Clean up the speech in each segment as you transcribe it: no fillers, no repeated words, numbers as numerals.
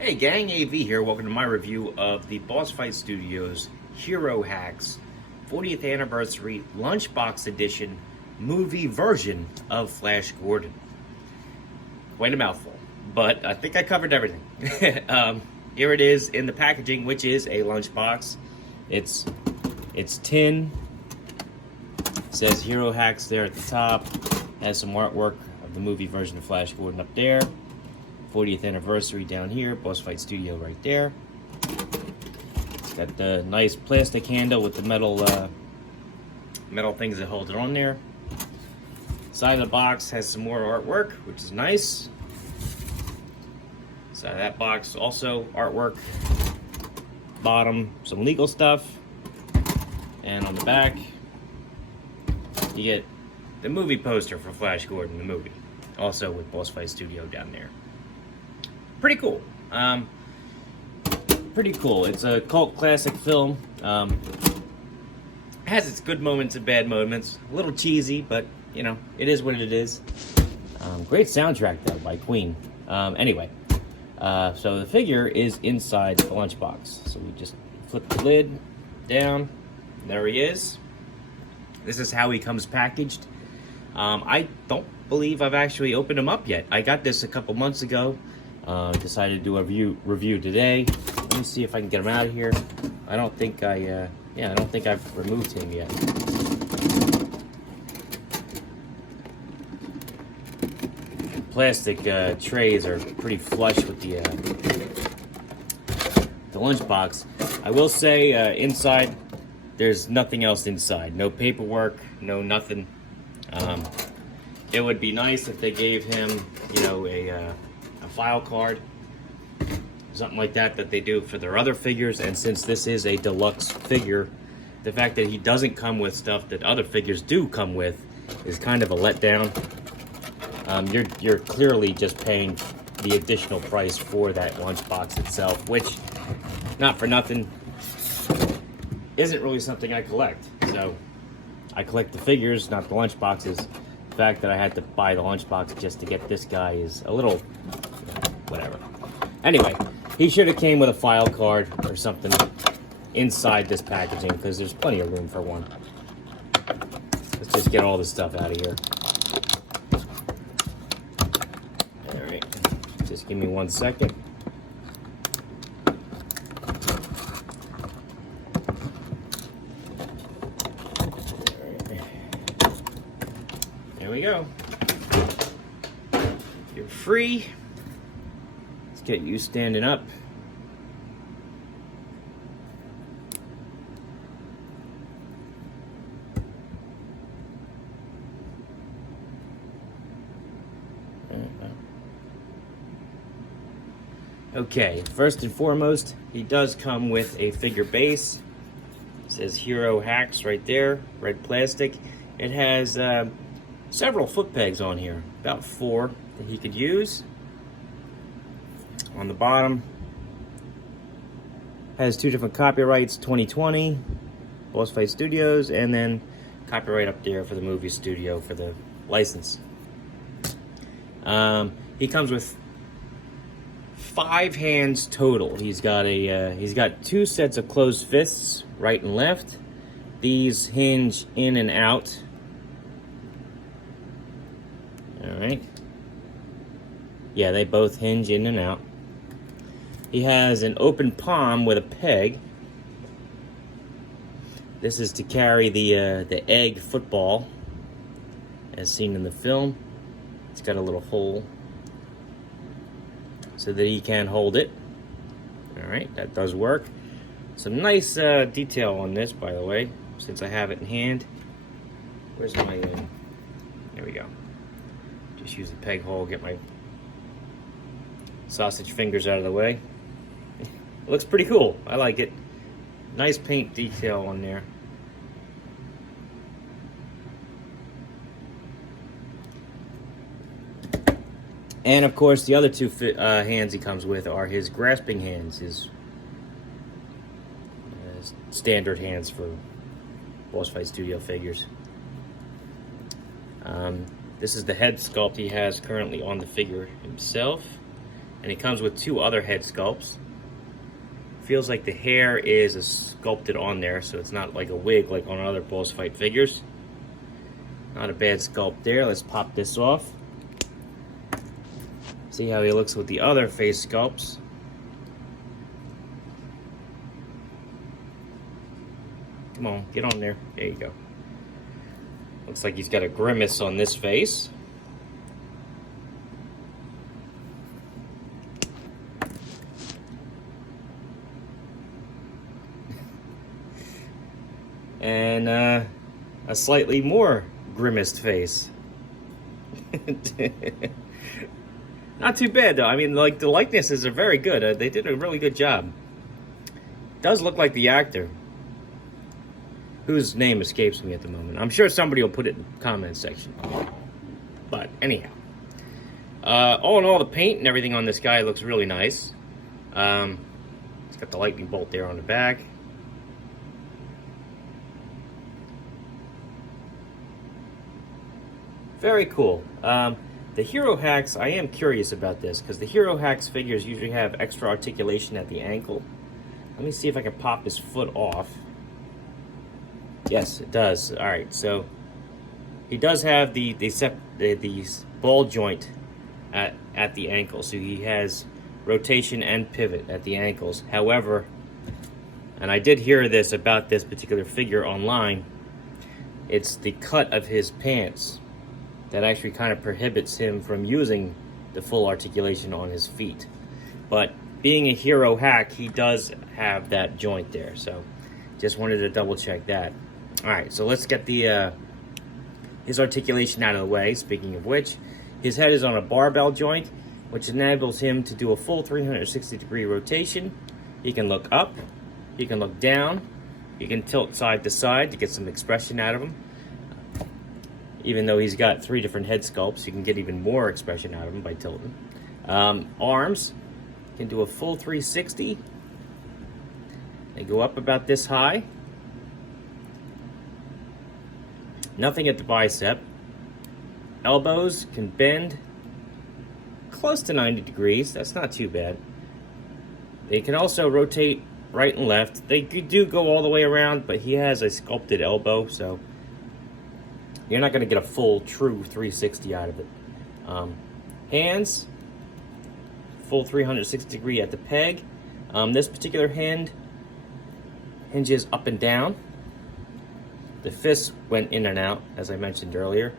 Hey gang, AV here. Welcome to my review of the Boss Fight Studios Hero Hacks 40th Anniversary Lunchbox Edition movie version of Flash Gordon. Quite a mouthful, but I think I covered everything. Here it is in the packaging, which is a lunchbox. It's tin. It says Hero Hacks there at the top. Has some artwork of the movie version of Flash Gordon up there. 40th anniversary down here, Boss Fight Studio right there. It's got the nice plastic handle with the metal things that hold it on there. Side of the box has some more artwork, which is nice. Side of that box also artwork. Bottom, some legal stuff. And on the back, you get the movie poster for Flash Gordon, the movie. Also with Boss Fight Studio down there. Pretty cool. Pretty cool. It's a cult classic film. Has its good moments and bad moments. A little cheesy, but you know, it is what it is. Great soundtrack though by Queen. Anyway, so the figure is inside the lunchbox. So we just flip the lid down. There he is. This is how he comes packaged. I don't believe I've actually opened him up yet. I got this a couple months ago. Decided to do a review today. Let me see if I can get him out of here. I don't think I don't think I've removed him yet. Plastic trays are pretty flush with the lunchbox. I will say inside, there's nothing else inside. No paperwork, no nothing. It would be nice if they gave him, you know, a file card, something like that they do for their other figures. And since this is a deluxe figure, the fact that he doesn't come with stuff that other figures do come with is kind of a letdown. You're clearly just paying the additional price for that lunchbox itself, which, not for nothing, isn't really something I collect. So I collect the figures, not the lunchboxes. The fact that I had to buy the lunchbox just to get this guy is a little, whatever. Anyway, he should have came with a file card or something inside this packaging, because there's plenty of room for one. Let's just get all this stuff out of here. All right, just give me 1 second. There we go. You're free. Let's get you standing up. Okay, first and foremost, he does come with a figure base. It says Hero Hacks right there, red plastic. It has several foot pegs on here, about 4 that he could use. On the bottom, has 2 different copyrights, 2020, Boss Fight Studios, and then copyright up there for the movie studio for the license. He comes with 5 hands total. He's got 2 sets of closed fists, right and left. These hinge in and out. All right. Yeah, they both hinge in and out. He has an open palm with a peg. This is to carry the egg football, as seen in the film. It's got a little hole so that he can hold it. All right, that does work. Some nice detail on this, by the way, since I have it in hand. Where's my... there we go. Just use the peg hole, get my sausage fingers out of the way. It looks pretty cool. I like it. Nice paint detail on there. And of course, the other 2 hands he comes with are his grasping hands, his standard hands for Boss Fight Studio figures. This is the head sculpt he has currently on the figure himself. and it comes with 2 other head sculpts. Feels like the hair is sculpted on there, so it's not like a wig like on other Boss Fight figures. Not a bad sculpt there. Let's pop this off. See how he looks with the other face sculpts. Come on, get on there. There you go. Looks like he's got a grimace on this face. And a slightly more grimaced face. Not too bad though. I mean, like, the likenesses are very good. They did a really good job. Does look like the actor, whose name escapes me at the moment. I'm sure somebody will put it in the comment section. But anyhow, all in all, the paint and everything on this guy looks really nice. It's got the lightning bolt there on the back. Very cool. The Hero Hacks, I am curious about this, because the Hero Hacks figures usually have extra articulation at the ankle. Let me see if I can pop his foot off. Yes, it does. All right, so he does have the ball joint at the ankle, so he has rotation and pivot at the ankles. However, and I did hear this about this particular figure online, it's the cut of his pants that actually kind of prohibits him from using the full articulation on his feet. But being a Hero Hack, he does have that joint there, so just wanted to double check that. All right, so let's get the his articulation out of the way. Speaking of which, his head is on a barbell joint, which enables him to do a full 360-degree rotation. He can look up, he can look down, he can tilt side to side to get some expression out of him. Even though he's got 3 different head sculpts, you can get even more expression out of him by tilting. Arms can do a full 360. They go up about this high. Nothing at the bicep. Elbows can bend close to 90 degrees. That's not too bad. They can also rotate right and left. They do go all the way around, but he has a sculpted elbow, so you're not going to get a full, true 360 out of it. Hands, full 360 degree at the peg. This particular hand hinges up and down. The fist went in and out, as I mentioned earlier.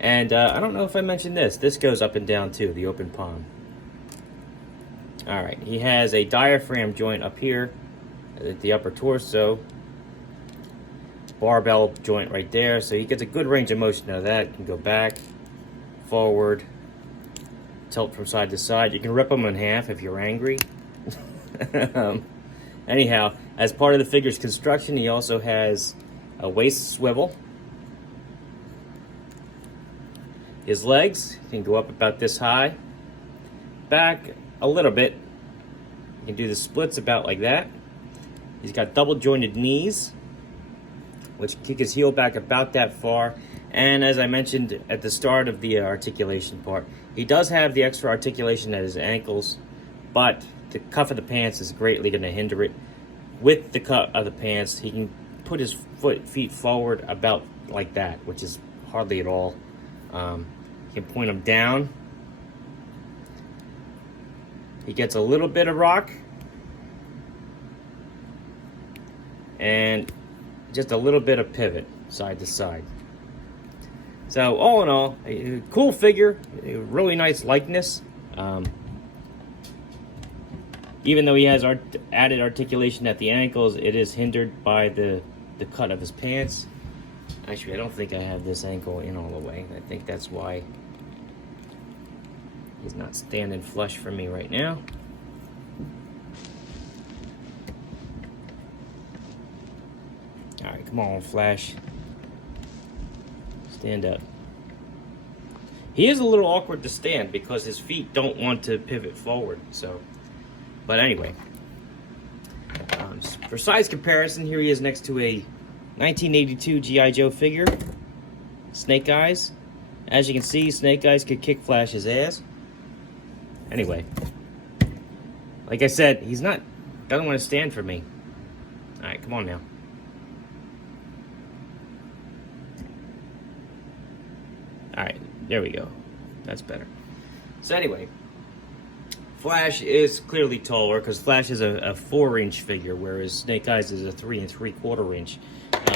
And I don't know if I mentioned this. This goes up and down too, the open palm. All right, he has a diaphragm joint up here at the upper torso. Barbell joint right there, so he gets a good range of motion out of that. You can go back, forward, tilt from side to side. You can rip them in half if you're angry. Anyhow, as part of the figure's construction, he also has a waist swivel. His legs can go up about this high, back a little bit. You can do the splits about like that. He's got double jointed knees, which kick his heel back about that far. And as I mentioned at the start of the articulation part, he does have the extra articulation at his ankles, but the cuff of the pants is greatly going to hinder it. With the cuff of the pants, he can put his feet forward about like that, which is hardly at all. He can point them down. He gets a little bit of rock, and just a little bit of pivot side to side. So all in all, a cool figure, a really nice likeness. Even though he has added articulation at the ankles, it is hindered by the cut of his pants. Actually, I don't think I have this ankle in all the way. I think that's why he's not standing flush for me right now. All right, come on, Flash. Stand up. He is a little awkward to stand because his feet don't want to pivot forward. So, but anyway, for size comparison, here he is next to a 1982 G.I. Joe figure, Snake Eyes. As you can see, Snake Eyes could kick Flash's ass. Anyway, Like I said, doesn't want to stand for me. All right, come on now. All right, there we go. That's better. So anyway, Flash is clearly taller because Flash is a 4-inch figure, whereas Snake Eyes is a 3 3/4 inch.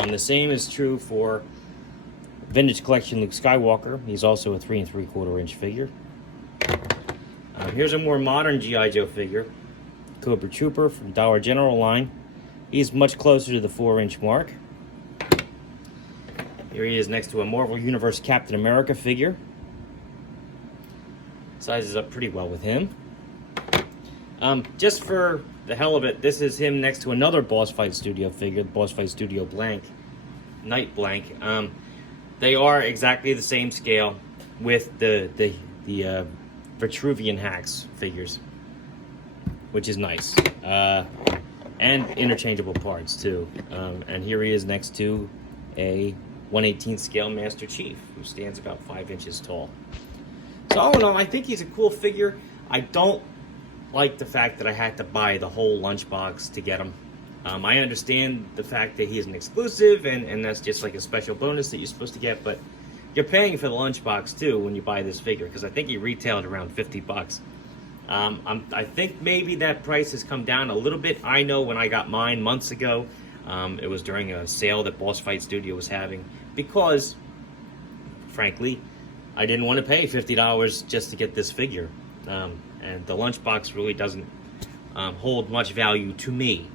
The same is true for Vintage Collection Luke Skywalker. He's also a 3 3/4 inch figure. Here's a more modern G.I. Joe figure, Cobra Trooper from Dollar General line. He's much closer to the 4-inch mark. Here he is next to a Marvel Universe Captain America figure. Sizes up pretty well with him. Just for the hell of it, this is him next to another Boss Fight Studio figure, Boss Fight Studio Blank, Night Blank. They are exactly the same scale with the Vitruvian Hacks figures, which is nice. And interchangeable parts too. And here he is next to a 1/18 scale Master Chief, who stands about 5 inches tall. So all in all, I think he's a cool figure. I don't like the fact that I had to buy the whole Lunchbox to get him. I understand the fact that he's an exclusive, and that's just like a special bonus that you're supposed to get, but you're paying for the Lunchbox too when you buy this figure, because I think he retailed around 50 bucks. I think maybe that price has come down a little bit. I know when I got mine months ago, it was during a sale that Boss Fight Studio was having, because, frankly, I didn't want to pay $50 just to get this figure. And the Lunchbox really doesn't hold much value to me.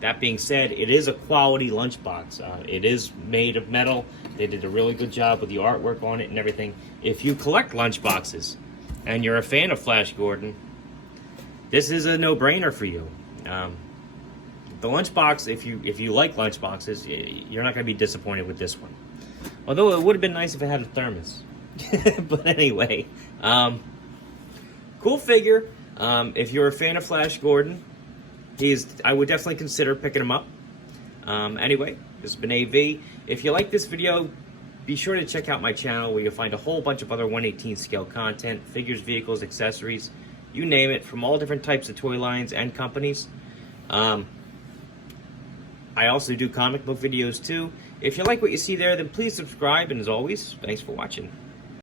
That being said, it is a quality Lunchbox. It is made of metal. They did a really good job with the artwork on it and everything. If you collect Lunchboxes and you're a fan of Flash Gordon, this is a no-brainer for you. The Lunchbox, if you like Lunchboxes, you're not going to be disappointed with this one. Although it would have been nice if it had a thermos. But anyway, cool figure. If you're a fan of Flash Gordon, I would definitely consider picking him up. Anyway, this has been AV. If you like this video, be sure to check out my channel, where you'll find a whole bunch of other 1/18 scale content, figures, vehicles, accessories, you name it, from all different types of toy lines and companies. I also do comic book videos too. If you like what you see there, then please subscribe, and as always, thanks for watching.